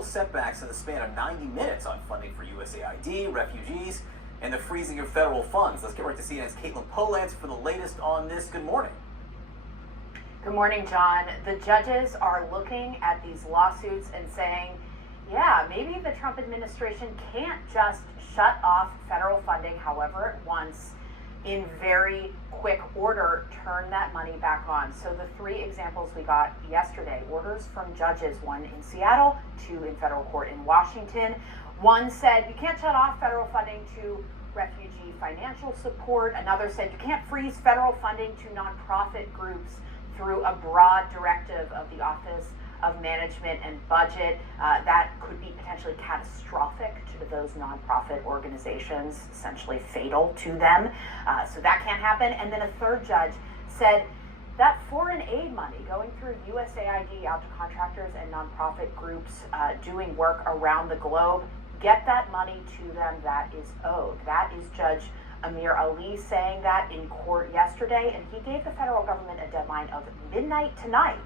real setbacks in the span of 90 minutes on funding for USAID, refugees, and the freezing of federal funds. Let's get right to CNN's Caitlin Polantz for the latest on this. Good morning. Good morning, John. The judges are looking at these lawsuits and saying, yeah, maybe the Trump administration can't just shut off federal funding however it wants, in very quick order, turn that money back on. So the three examples we got yesterday, orders from judges, one in Seattle, two in federal court in Washington. One said you can't shut off federal funding to refugee financial support. Another said you can't freeze federal funding to nonprofit groups through a broad directive of the Office of Management and Budget. That could be potentially catastrophic to those nonprofit organizations, essentially fatal to them. So that can't happen. And then a third judge said that foreign aid money going through USAID out to contractors and nonprofit groups doing work around the globe, get that money to them that is owed. That is Judge Amir Ali saying that in court yesterday, and he gave the federal government a deadline of midnight tonight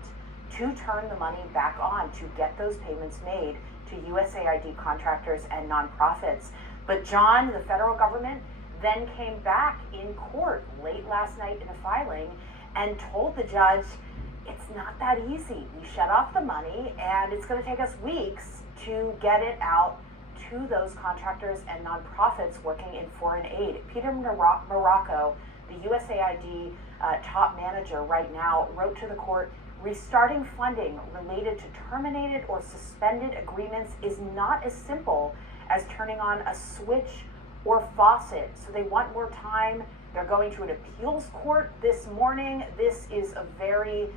to turn the money back on, to get those payments made to USAID contractors and nonprofits. But John, the federal government then came back in court late last night in a filing and told the judge, it's not that easy. We shut off the money and it's going to take us weeks to get it out to those contractors and nonprofits working in foreign aid. Peter Marocco, the USAID top manager right now, wrote to the court, restarting funding related to terminated or suspended agreements is not as simple as turning on a switch or faucet. So they want more time. They're going to an appeals court this morning. This is a very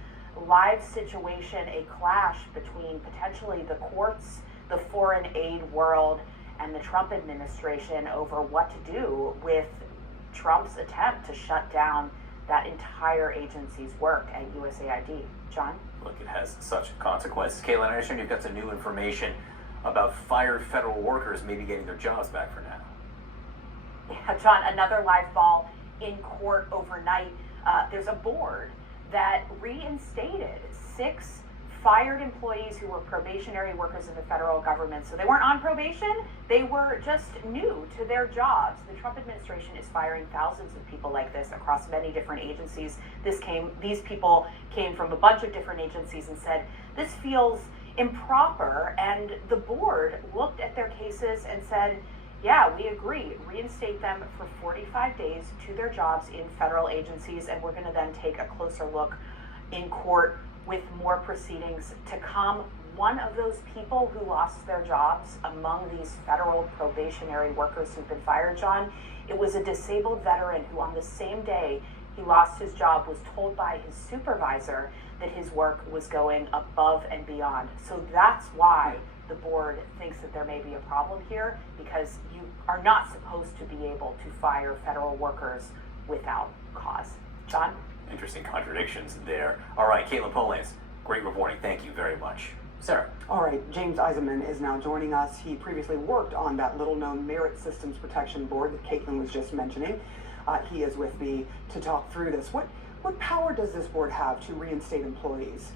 live situation, a clash between potentially the courts, the foreign aid world, and the Trump administration over what to do with Trump's attempt to shut down that entire agency's work at USAID. John? Look, it has such consequences. Caitlin, I understand you've got some new information about fired federal workers maybe getting their jobs back for now. Yeah, John, another live ball in court overnight. There's a board that reinstated 6 fired employees who were probationary workers in the federal government. So they weren't on probation, they were just new to their jobs. The Trump administration is firing thousands of people like this across many different agencies. These people came from a bunch of different agencies and said, this feels improper. And the board looked at their cases and said, yeah, we agree, reinstate them for 45 days to their jobs in federal agencies, and we're going to then take a closer look in court with more proceedings to come. One of those people who lost their jobs among these federal probationary workers who've been fired, John, it was a disabled veteran who on the same day he lost his job was told by his supervisor that his work was going above and beyond. So that's why the board thinks that there may be a problem here, because you are not supposed to be able to fire federal workers without cause. John? Interesting contradictions there. All right, Caitlin Polantz, great reporting. Thank you very much. Sarah. All right, James Eisenman is now joining us. He previously worked on that little-known Merit Systems Protection Board that Caitlin was just mentioning. He is with me to talk through this. What power does this board have to reinstate employees?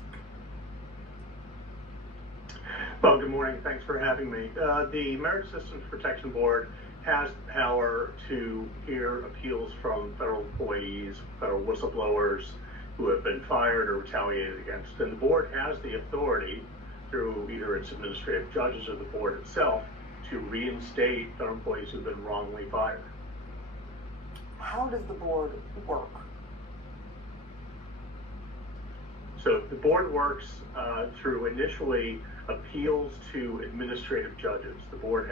Well, good morning. Thanks for having me. The Merit Systems Protection Board has the power to hear appeals from federal employees, federal whistleblowers who have been fired or retaliated against. And the board has the authority, through either its administrative judges or the board itself, to reinstate federal employees who have been wrongly fired. How does the board work? So the board works through initially appeals to administrative judges. The board